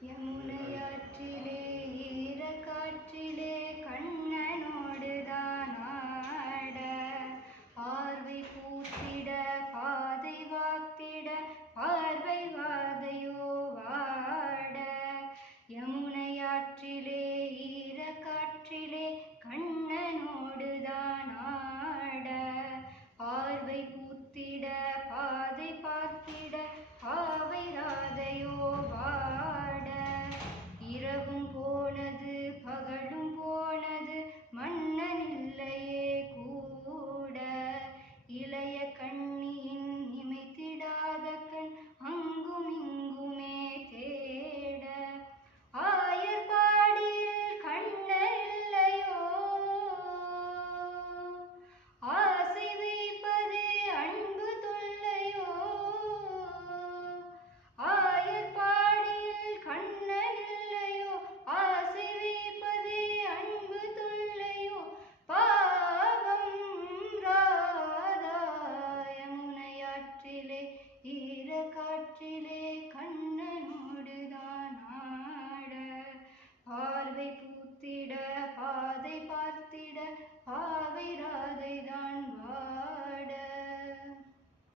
யமுனையாற்றிலே ஈரக்காற்றிலே கண்ணனோடுதான் ஆட பார்வை பூத்திட பாதை வாத்திட பார்வை வாதையோ வாட யமுனையாற்றிலே ஈரக்காற்றிலே கண்ணனோடுதான் ஆட பார்வை பூத்திட பாதை பார்த்திட பாவை ராதையோ வாட இரவும் போனது பகலும் போனது மன்னன் இல்லையே கூட இளைய கண்ணியின் இமைத்திடாத கண் அங்கும் இங்குமே தேட ஆயர்பாடியில் கண்ணன் இல்லையோ ஆசை வைப்பது அன்பு தொல்லையோ ஆயர்பாடியில் கண்ணன் இல்லையோ ஆசை வைப்பது அன்பு தொல்லையோ பாவம் ராதா யமுனையாற்றிலே ஈரக்காற்றிலே